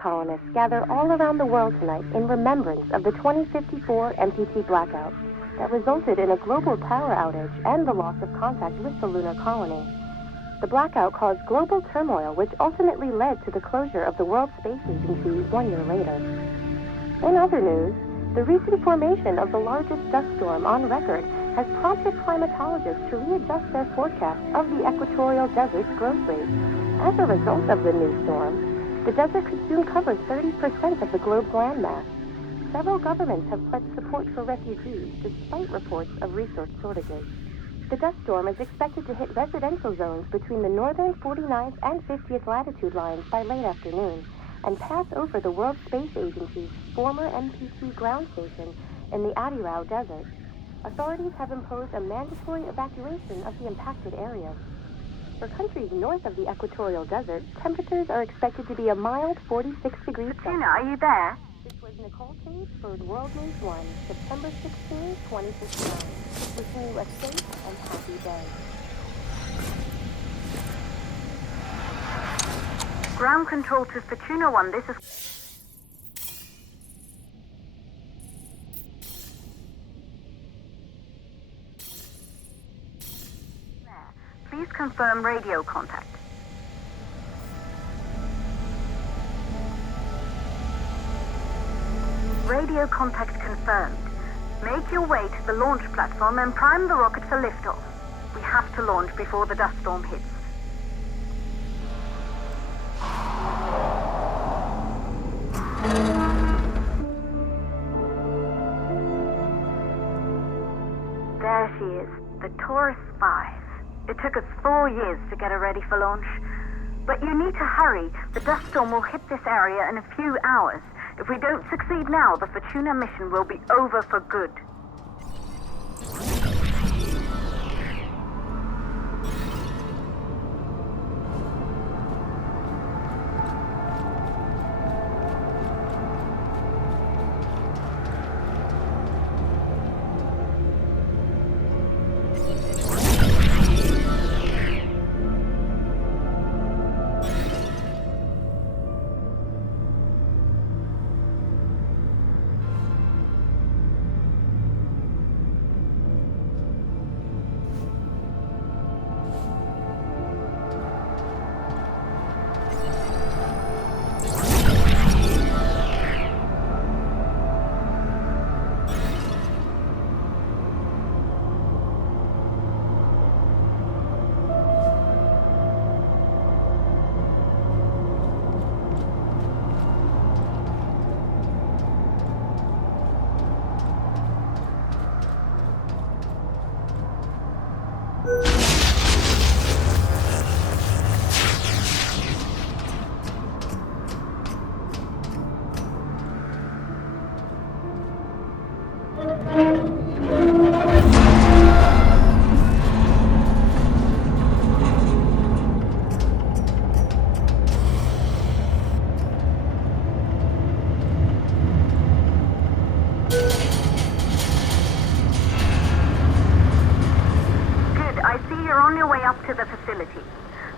colonists gather all around the world tonight in remembrance of the 2054 MPT blackout that resulted in a global power outage and the loss of contact with the lunar colony. The blackout caused global turmoil, which ultimately led to the closure of the World Space Agency 1 year later. In other news, the recent formation of the largest dust storm on record has prompted climatologists to readjust their forecast of the equatorial desert's growth rate. As a result of the new storm, the desert could soon cover 30% of the globe's landmass. Several governments have pledged support for refugees despite reports of resource shortages. The dust storm is expected to hit residential zones between the northern 49th and 50th latitude lines by late afternoon and pass over the World Space Agency's former MPT ground station in the Adirau Desert. Authorities have imposed a mandatory evacuation of the impacted areas. For countries north of the equatorial desert, temperatures are expected to be a mild 46 degrees Celsius. Tina, are you there? This was Nicole Cage for World News 1, September 16, 2059. Wishing you a safe and happy day. Ground control to Fortuna 1, this is... Please confirm radio contact. Radio contact confirmed. Make your way to the launch platform and prime the rocket for liftoff. We have to launch before the dust storm hits. There she is, the Taurus 5. It took us 4 years to get her ready for launch. But you need to hurry. The dust storm will hit this area in a few hours. If we don't succeed now, the Fortuna mission will be over for good.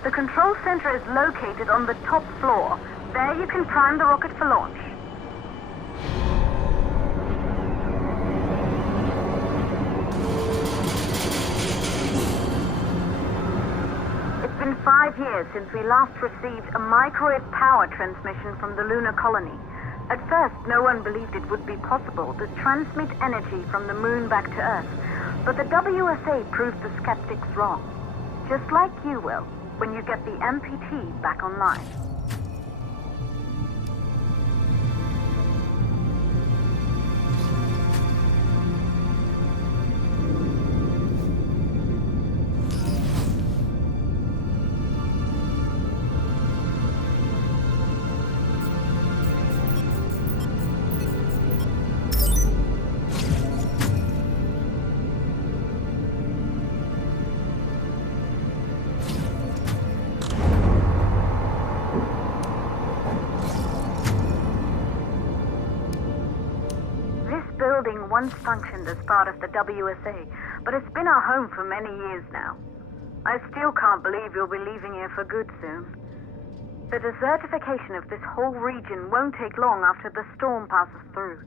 The control center is located on the top floor. There you can prime the rocket for launch. It's been 5 years since we last received a microwave power transmission from the lunar colony. At first, no one believed it would be possible to transmit energy from the moon back to Earth. But the WSA proved the skeptics wrong. Just like you will, when you get the MPT back online. Once functioned as part of the WSA, but it's been our home for many years now. I still can't believe you'll be leaving here for good soon. The desertification of this whole region won't take long after the storm passes through.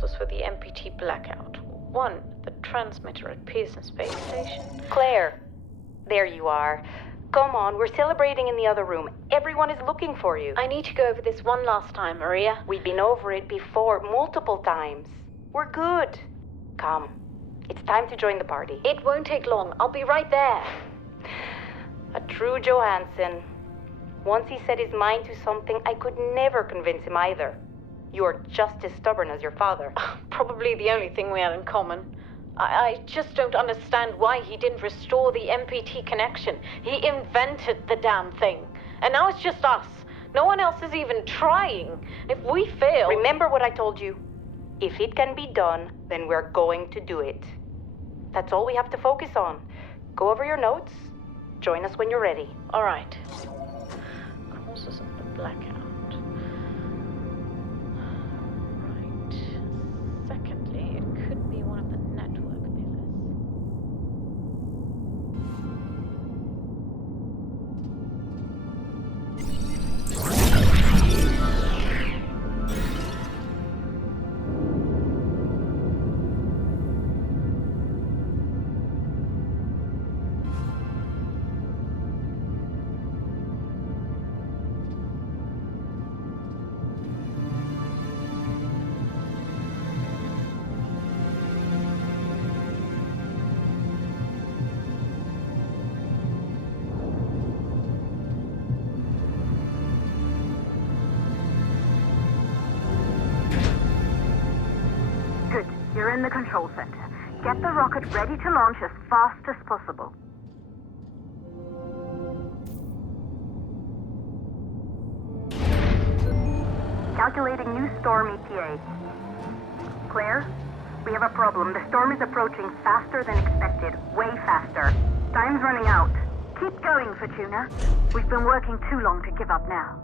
Causes for the MPT blackout. 1, the transmitter at Pearson Space Station. Claire, there you are. Come on, we're celebrating in the other room. Everyone is looking for you. I need to go over this one last time, Maria. We've been over it before, multiple times. We're good. Come. It's time to join the party. It won't take long. I'll be right there. A true Johansson. Once he set his mind to something, I could never convince him either. You're just as stubborn as your father. Probably the only thing we had in common. I just don't understand why he didn't restore the MPT connection. He invented the damn thing. And now it's just us. No one else is even trying. If we fail... Remember what I told you. If it can be done, then we're going to do it. That's all we have to focus on. Go over your notes. Join us when you're ready. All right. Causes of the blackout. Secondly, it could be one of the network pillars. You're in the control center. Get the rocket ready to launch as fast as possible. Calculating new storm ETA. Claire, we have a problem. The storm is approaching faster than expected. Way faster. Time's running out. Keep going, Fortuna. We've been working too long to give up now.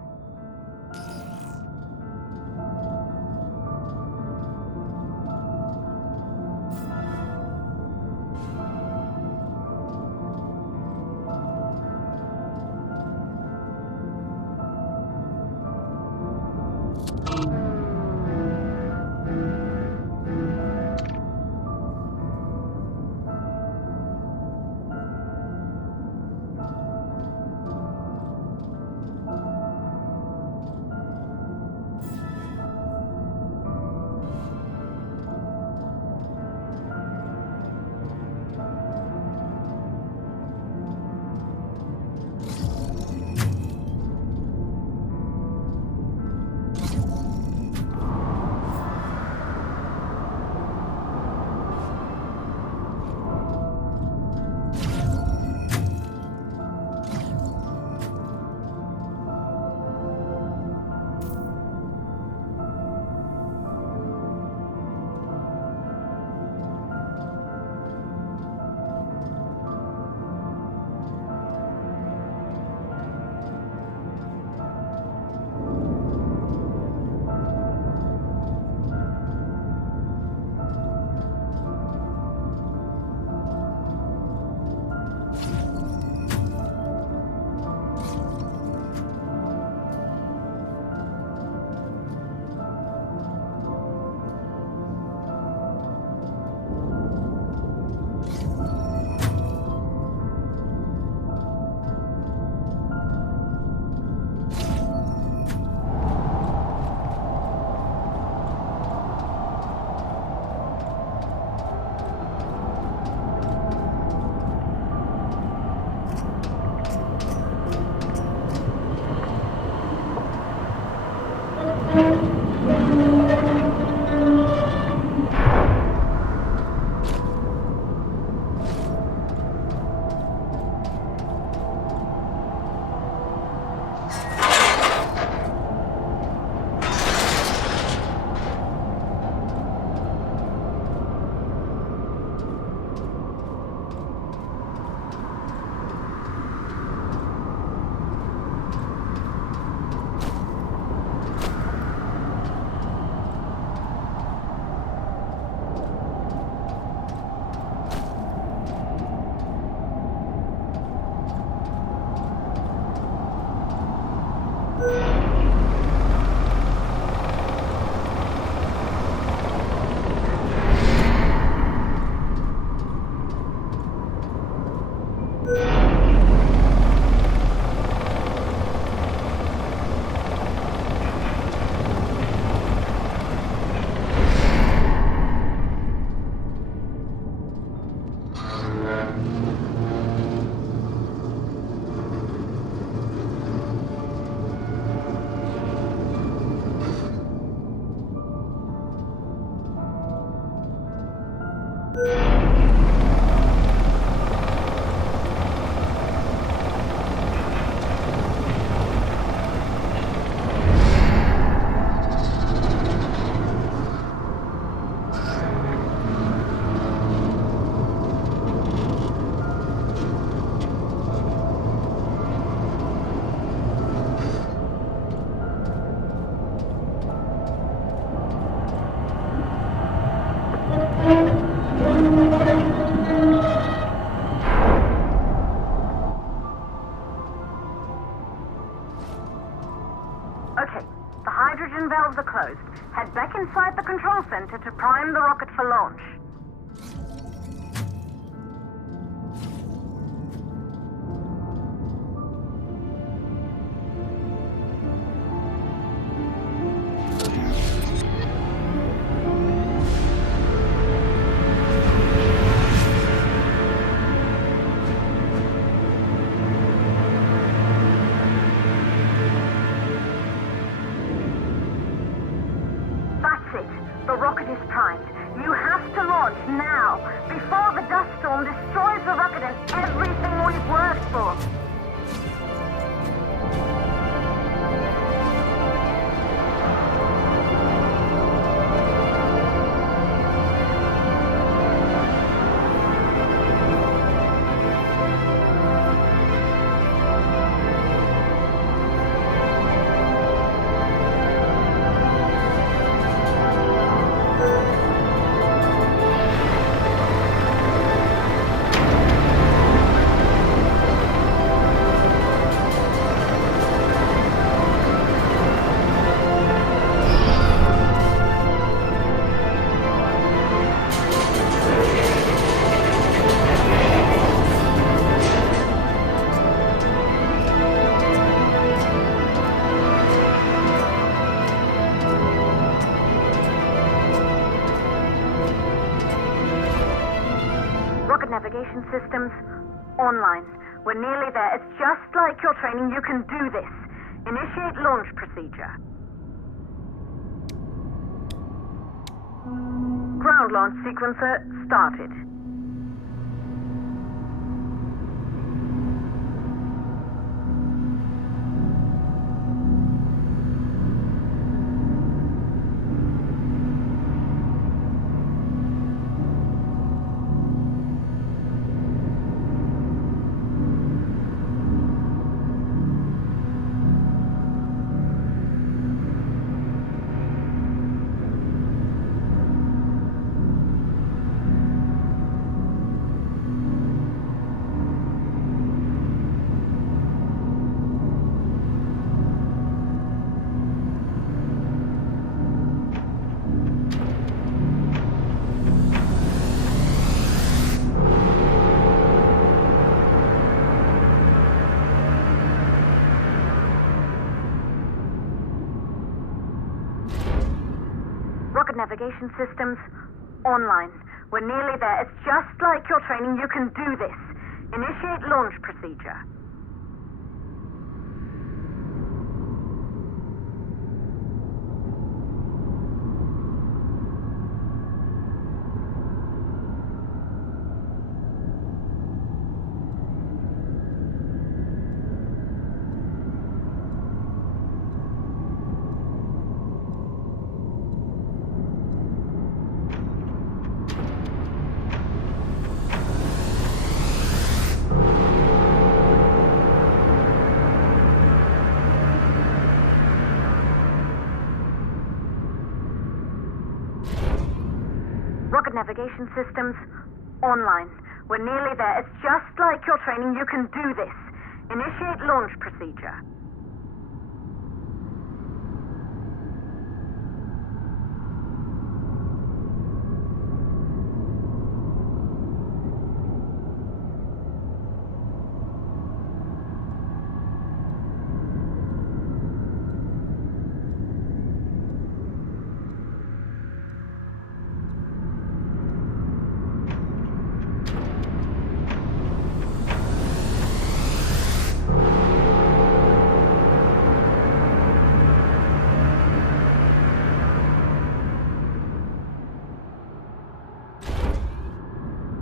Rocket navigation systems online. We're nearly there. It's just like your training. You can do this. Initiate launch procedure. Ground launch sequencer started. Rocket navigation systems online. We're nearly there. It's just like your training. You can do this. Initiate launch procedure. Rocket navigation systems online. We're nearly there. It's just like your training. You can do this. Initiate launch procedure.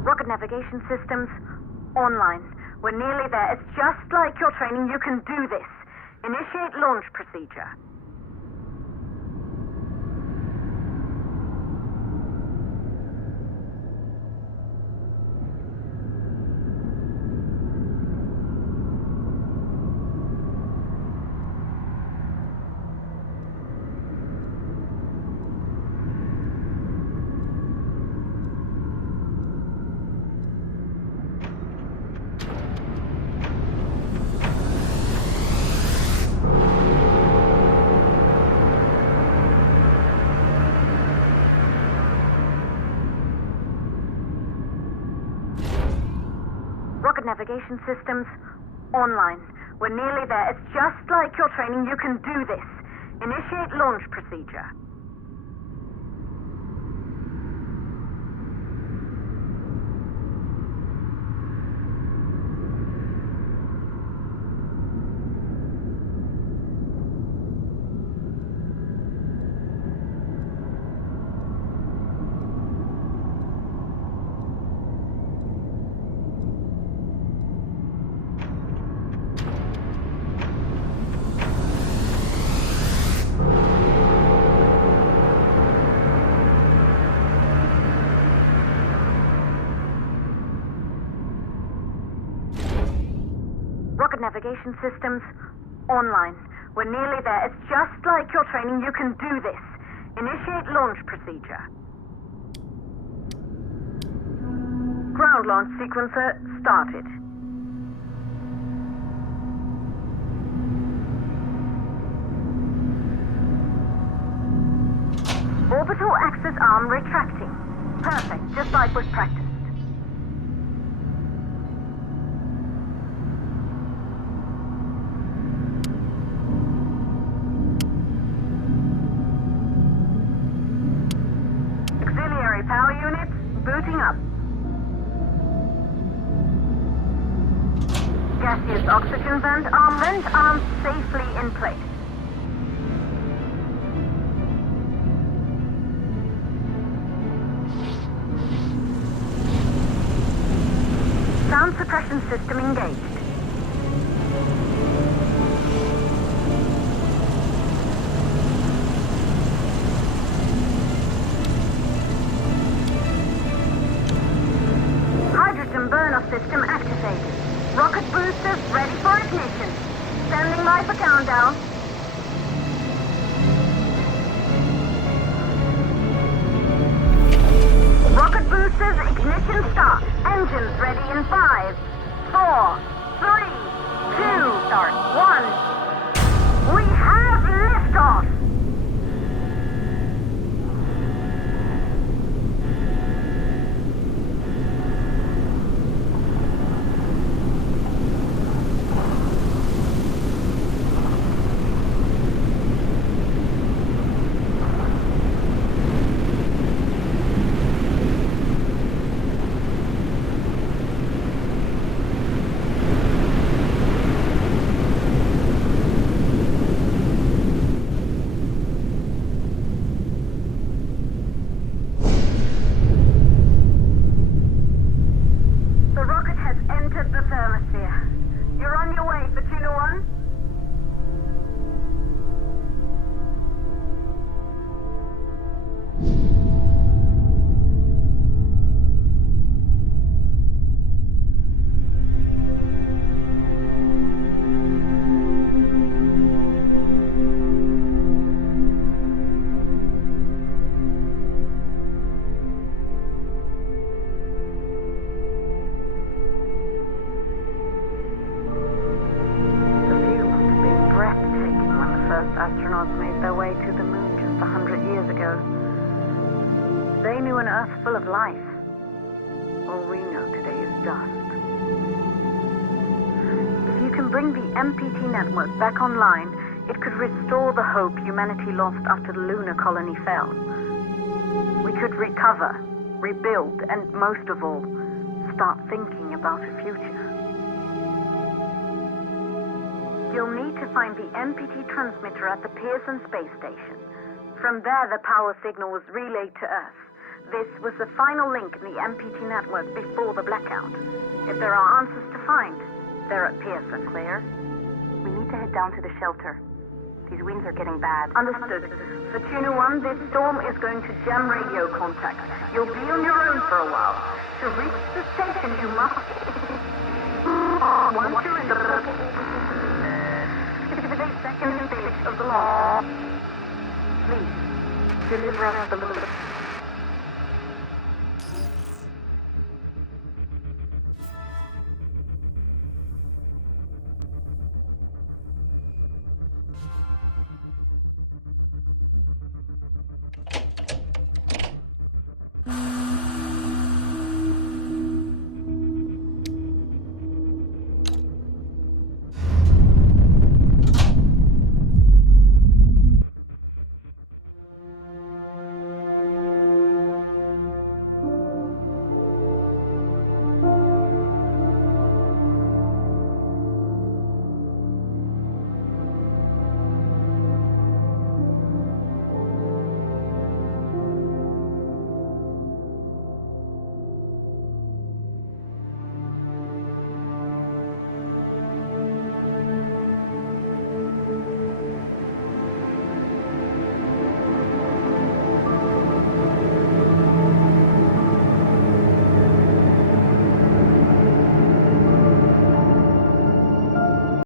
Rocket navigation systems online. We're nearly there. It's just like your training. You can do this. Initiate launch procedure. Rocket navigation systems online. We're nearly there. It's just like your training. You can do this. Initiate launch procedure. Rocket navigation systems online. We're nearly there. It's just like your training. You can do this. Initiate launch procedure. Ground launch sequencer started. Orbital axis arm retracting. Perfect, just like was practiced. Auxiliary power units booting up. gaseous oxygen vent arms safely in place. Sound suppression system engaged. Hydrogen burn-off system activated. Rocket boosters ready for ignition. Standing by for countdown. Rocket boosters ignition start. Engines ready in 5, 4, 3, 2, start 1. We have liftoff! You're on your way, Fortuna 1. Astronauts made their way to the moon just 100 years ago. They knew an Earth full of life. All we know today is dust. If you can bring the MPT network back online, it could restore the hope humanity lost after the lunar colony fell. We could recover, rebuild, and most of all, start thinking about a future. You'll need to find the MPT transmitter at the Pearson space station. From there, the power signal was relayed to Earth. This was the final link in the MPT network before the blackout. If there are answers to find, they're at Pearson. Claire, we need to head down to the shelter. These winds are getting bad. Understood. Fortuna 1, this storm is going to jam radio contact. You'll be on your own for a while. To reach the station, you must... Once you're in the... second stage of the launch. Please, deliver us the